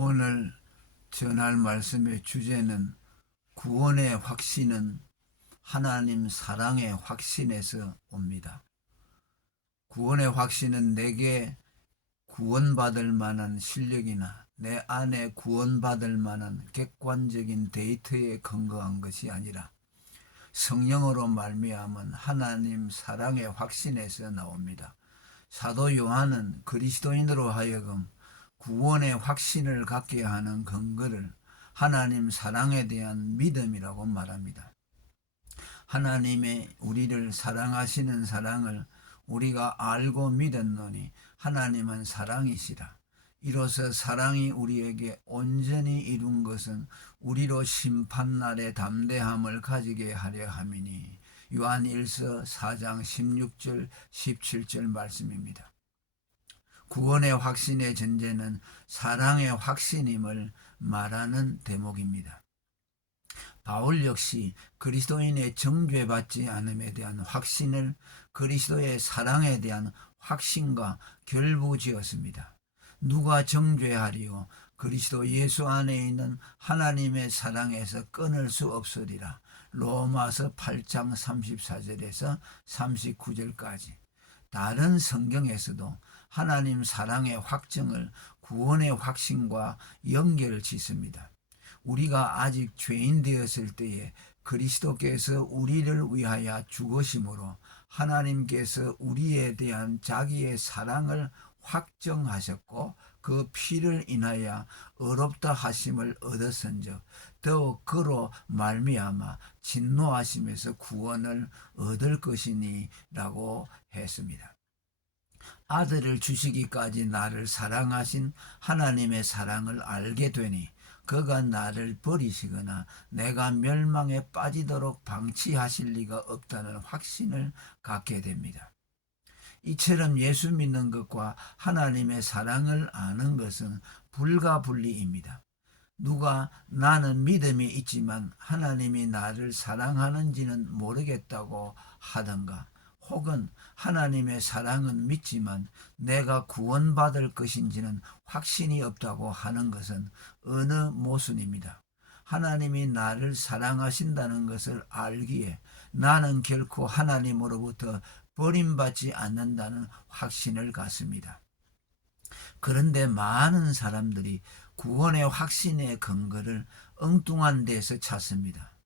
오늘 전할 말씀의 주제는 구원의 확신은 하나님 사랑의 확신에서 옵니다. 구원의 확신은 내게 구원받을 만한 실력이나 내 안에 구원받을 만한 객관적인 데이터에 근거한 것이 아니라 성령으로 말미암은 하나님 사랑의 확신에서 나옵니다. 사도 요한은 그리스도인으로 하여금 구원의 확신을 갖게 하는 근거를 하나님 사랑에 대한 믿음이라고 말합니다. 하나님의 우리를 사랑하시는 사랑을 우리가 알고 믿었노니 하나님은 사랑이시라. 이로써 사랑이 우리에게 온전히 이룬 것은 우리로 심판날의 담대함을 가지게 하려 함이니. 요한 1서 4장 16절 17절 말씀입니다. 구원의 확신의 전제는 사랑의 확신임을 말하는 대목입니다. 바울 역시 그리스도인의 정죄받지 않음에 대한 확신을 그리스도의 사랑에 대한 확신과 결부지었습니다. 누가 정죄하리요? 그리스도 예수 안에 있는 하나님의 사랑에서 끊을 수 없으리라. 로마서 8장 34절에서 39절까지. 다른 성경에서도 하나님 사랑의 확증을 구원의 확신과 연결을 짓습니다. 우리가 아직 죄인 되었을 때에 그리스도께서 우리를 위하여 죽으심으로 하나님께서 우리에 대한 자기의 사랑을 확정하셨고 그 피를 인하여 의롭다 하심을 얻었은즉 더욱 그로 말미암아 진노하심에서 구원을 얻을 것이니 라고 했습니다. 아들을 주시기까지 나를 사랑하신 하나님의 사랑을 알게 되니 그가 나를 버리시거나 내가 멸망에 빠지도록 방치하실 리가 없다는 확신을 갖게 됩니다. 이처럼 예수 믿는 것과 하나님의 사랑을 아는 것은 불가분리입니다. 누가 나는 믿음이 있지만 하나님이 나를 사랑하는지는 모르겠다고 하던가, 혹은 하나님의 사랑은 믿지만 내가 구원받을 것인지는 확신이 없다고 하는 것은 어느 모순입니다. 하나님이 나를 사랑하신다는 것을 알기에 나는 결코 하나님으로부터 버림받지 않는다는 확신을 갖습니다. 그런데 많은 사람들이 구원의 확신의 근거를 엉뚱한 데서 찾습니다.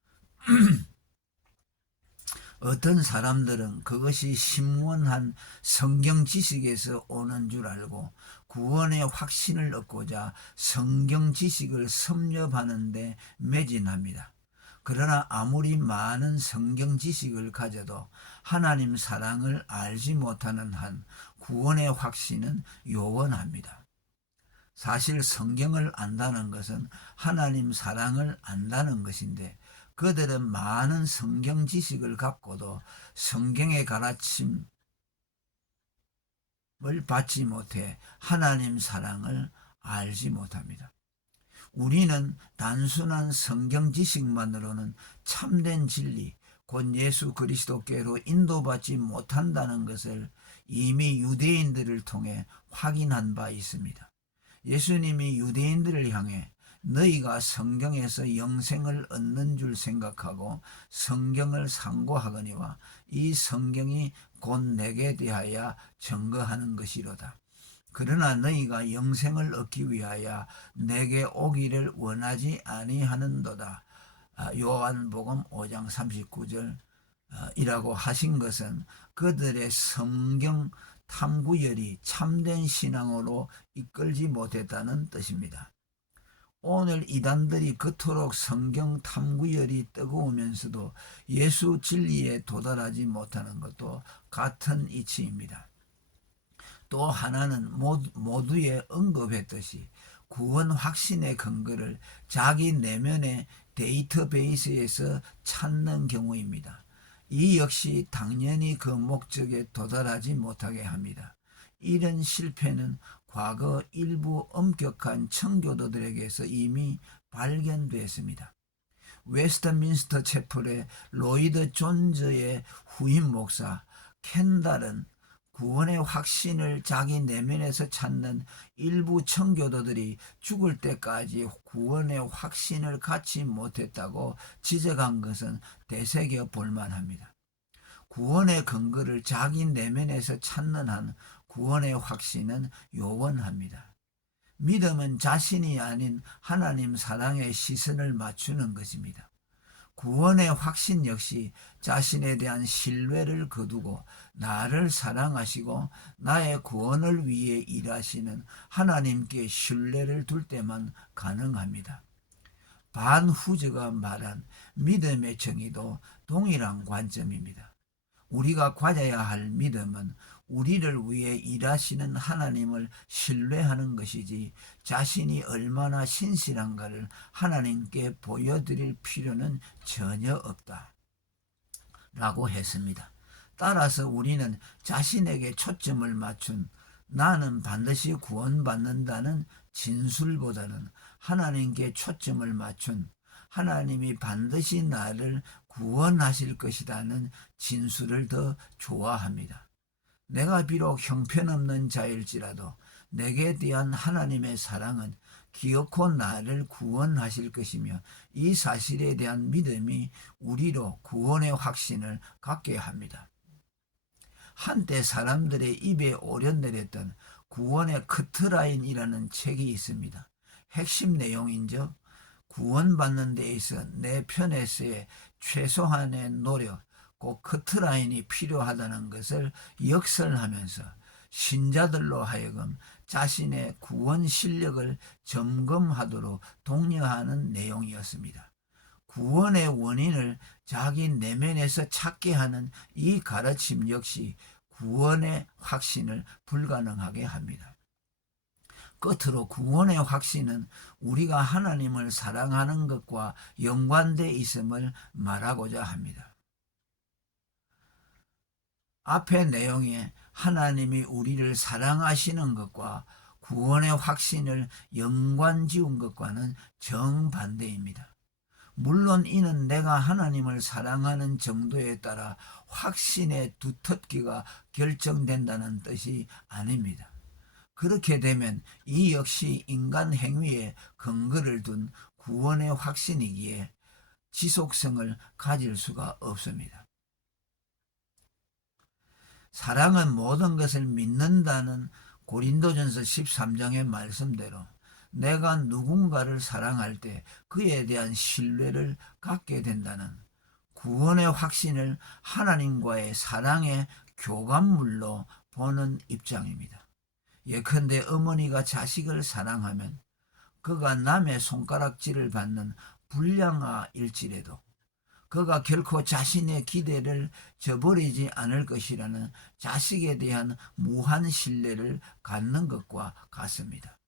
어떤 사람들은 그것이 심원한 성경 지식에서 오는 줄 알고 구원의 확신을 얻고자 성경 지식을 섭렵하는 데 매진합니다. 그러나 아무리 많은 성경 지식을 가져도 하나님 사랑을 알지 못하는 한 구원의 확신은 요원합니다. 사실 성경을 안다는 것은 하나님 사랑을 안다는 것인데 그들은 많은 성경 지식을 갖고도 성경의 가르침을 받지 못해 하나님 사랑을 알지 못합니다. 우리는 단순한 성경 지식만으로는 참된 진리, 곧 예수 그리스도께로 인도받지 못한다는 것을 이미 유대인들을 통해 확인한 바 있습니다. 예수님이 유대인들을 향해 너희가 성경에서 영생을 얻는 줄 생각하고 성경을 상고하거니와 이 성경이 곧 내게 대하여 증거하는 것이로다. 그러나 너희가 영생을 얻기 위하여 내게 오기를 원하지 아니하는도다. 요한복음 5장 39절 이라고 하신 것은 그들의 성경 탐구열이 참된 신앙으로 이끌지 못했다는 뜻입니다. 오늘 이단들이 그토록 성경 탐구열이 뜨거우면서도 예수 진리에 도달하지 못하는 것도 같은 이치입니다. 또 하나는 모두에 언급했듯이 구원 확신의 근거를 자기 내면의 데이터베이스에서 찾는 경우입니다. 이 역시 당연히 그 목적에 도달하지 못하게 합니다. 이런 실패는 과거 일부 엄격한 청교도들에게서 이미 발견됐습니다. 웨스트민스터 채플의 로이드 존즈의 후임 목사 켄달은 구원의 확신을 자기 내면에서 찾는 일부 청교도들이 죽을 때까지 구원의 확신을 갖지 못했다고 지적한 것은 되새겨 볼만합니다. 구원의 근거를 자기 내면에서 찾는 한 구원의 확신은 요원합니다. 믿음은 자신이 아닌 하나님 사랑에 시선을 맞추는 것입니다. 구원의 확신 역시 자신에 대한 신뢰를 거두고 나를 사랑하시고 나의 구원을 위해 일하시는 하나님께 신뢰를 둘 때만 가능합니다. 반후저가 말한 믿음의 정의도 동일한 관점입니다. 우리가 가져야 할 믿음은 우리를 위해 일하시는 하나님을 신뢰하는 것이지 자신이 얼마나 신실한가를 하나님께 보여드릴 필요는 전혀 없다 라고 했습니다. 따라서 우리는 자신에게 초점을 맞춘 나는 반드시 구원받는다는 진술보다는 하나님께 초점을 맞춘 하나님이 반드시 나를 구원하실 것이라는 진술을 더 좋아합니다. 내가 비록 형편없는 자일지라도 내게 대한 하나님의 사랑은 기어코 나를 구원하실 것이며 이 사실에 대한 믿음이 우리로 구원의 확신을 갖게 합니다. 한때 사람들의 입에 오려내렸던 구원의 커트라인이라는 책이 있습니다. 핵심 내용인즉 구원받는 데 있어 내 편에서의 최소한의 노력, 꼭 커트라인이 필요하다는 것을 역설하면서 신자들로 하여금 자신의 구원 실력을 점검하도록 독려하는 내용이었습니다. 구원의 원인을 자기 내면에서 찾게 하는 이 가르침 역시 구원의 확신을 불가능하게 합니다. 끝으로 구원의 확신은 우리가 하나님을 사랑하는 것과 연관되어 있음을 말하고자 합니다. 앞의 내용에 하나님이 우리를 사랑하시는 것과 구원의 확신을 연관지은 것과는 정반대입니다. 물론 이는 내가 하나님을 사랑하는 정도에 따라 확신의 두텁기가 결정된다는 뜻이 아닙니다. 그렇게 되면 이 역시 인간 행위에 근거를 둔 구원의 확신이기에 지속성을 가질 수가 없습니다. 사랑은 모든 것을 믿는다는 고린도전서 13장의 말씀대로 내가 누군가를 사랑할 때 그에 대한 신뢰를 갖게 된다는 구원의 확신을 하나님과의 사랑의 교감물로 보는 입장입니다. 예컨대 어머니가 자식을 사랑하면 그가 남의 손가락질을 받는 불량아일지라도 그가 결코 자신의 기대를 저버리지 않을 것이라는 자식에 대한 무한 신뢰를 갖는 것과 같습니다.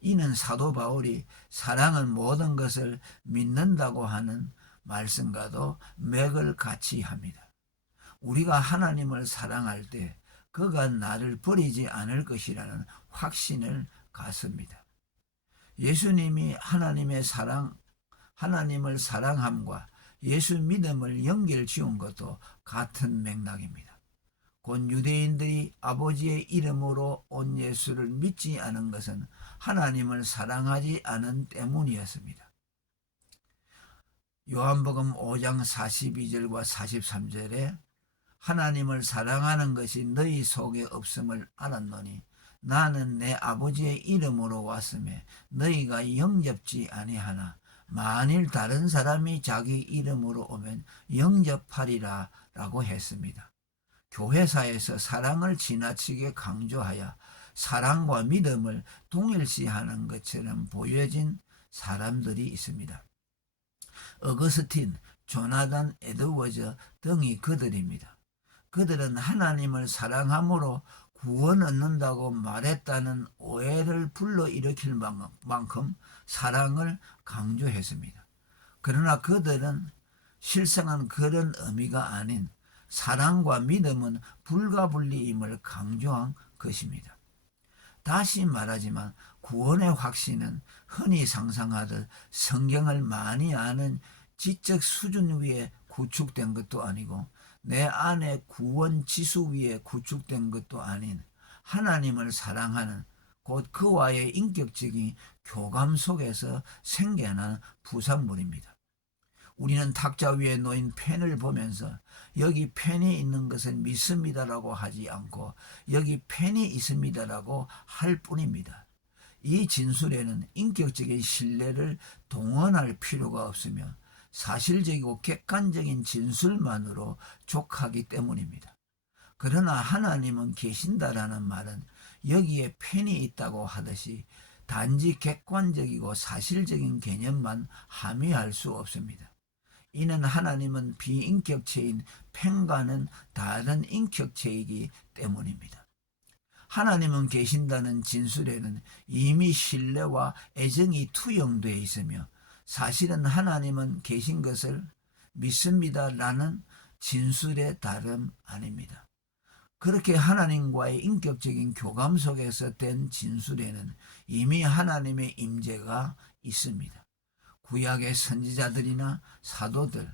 이는 사도 바울이 사랑은 모든 것을 믿는다고 하는 말씀과도 맥을 같이 합니다. 우리가 하나님을 사랑할 때 그가 나를 버리지 않을 것이라는 확신을 갖습니다. 예수님이 하나님을 사랑함과 예수 믿음을 연결 지은 것도 같은 맥락입니다. 곧 유대인들이 아버지의 이름으로 온 예수를 믿지 않은 것은 하나님을 사랑하지 않은 때문이었습니다. 요한복음 5장 42절과 43절에 하나님을 사랑하는 것이 너희 속에 없음을 알았노니 나는 내 아버지의 이름으로 왔음에 너희가 영접지 아니하나 만일 다른 사람이 자기 이름으로 오면 영접하리라 라고 했습니다. 교회사에서 사랑을 지나치게 강조하여 사랑과 믿음을 동일시하는 것처럼 보여진 사람들이 있습니다. 어거스틴, 조나단 에드워즈 등이 그들입니다. 그들은 하나님을 사랑함으로 구원 얻는다고 말했다는 오해를 불러일으킬 만큼 사랑을 강조했습니다. 그러나 그들은 실상은 그런 의미가 아닌 사랑과 믿음은 불가분리임을 강조한 것입니다. 다시 말하지만 구원의 확신은 흔히 상상하듯 성경을 많이 아는 지적 수준 위에 구축된 것도 아니고 내 안에 구원 지수 위에 구축된 것도 아닌 하나님을 사랑하는 곧 그와의 인격적인 교감 속에서 생겨난 부산물입니다. 우리는 탁자 위에 놓인 펜을 보면서 여기 펜이 있는 것을 믿습니다라고 하지 않고 여기 펜이 있습니다라고 할 뿐입니다. 이 진술에는 인격적인 신뢰를 동원할 필요가 없으며 사실적이고 객관적인 진술만으로 족하기 때문입니다. 그러나 하나님은 계신다라는 말은 여기에 펜이 있다고 하듯이 단지 객관적이고 사실적인 개념만 함의할 수 없습니다. 이는 하나님은 비인격체인 펜과는 다른 인격체이기 때문입니다. 하나님은 계신다는 진술에는 이미 신뢰와 애정이 투영되어 있으며 사실은 하나님은 계신 것을 믿습니다라는 진술의 다름 아닙니다. 그렇게 하나님과의 인격적인 교감 속에서 된 진술에는 이미 하나님의 임재가 있습니다. 구약의 선지자들이나 사도들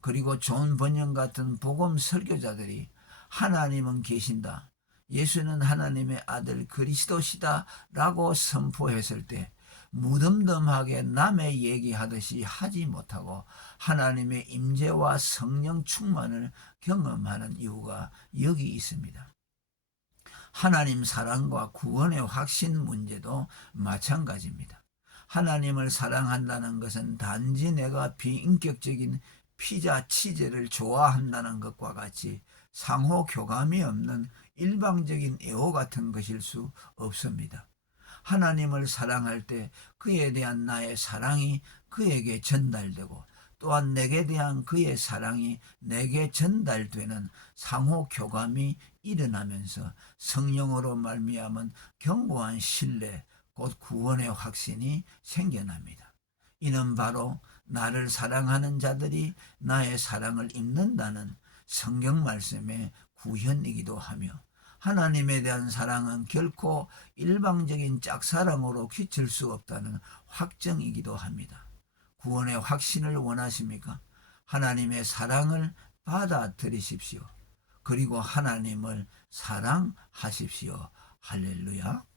그리고 존 번영 같은 복음 설교자들이 하나님은 계신다, 예수는 하나님의 아들 그리스도시다 라고 선포했을 때 무덤덤하게 남의 얘기하듯이 하지 못하고 하나님의 임재와 성령 충만을 경험하는 이유가 여기 있습니다. 하나님 사랑과 구원의 확신 문제도 마찬가지입니다. 하나님을 사랑한다는 것은 단지 내가 비인격적인 피자, 치즈를 좋아한다는 것과 같이 상호 교감이 없는 일방적인 애호 같은 것일 수 없습니다. 하나님을 사랑할 때 그에 대한 나의 사랑이 그에게 전달되고 또한 내게 대한 그의 사랑이 내게 전달되는 상호 교감이 일어나면서 성령으로 말미암은 견고한 신뢰, 곧 구원의 확신이 생겨납니다. 이는 바로 나를 사랑하는 자들이 나의 사랑을 입는다는 성경 말씀의 구현이기도 하며 하나님에 대한 사랑은 결코 일방적인 짝사랑으로 그칠 수 없다는 확정이기도 합니다. 구원의 확신을 원하십니까? 하나님의 사랑을 받아들이십시오. 그리고 하나님을 사랑하십시오. 할렐루야.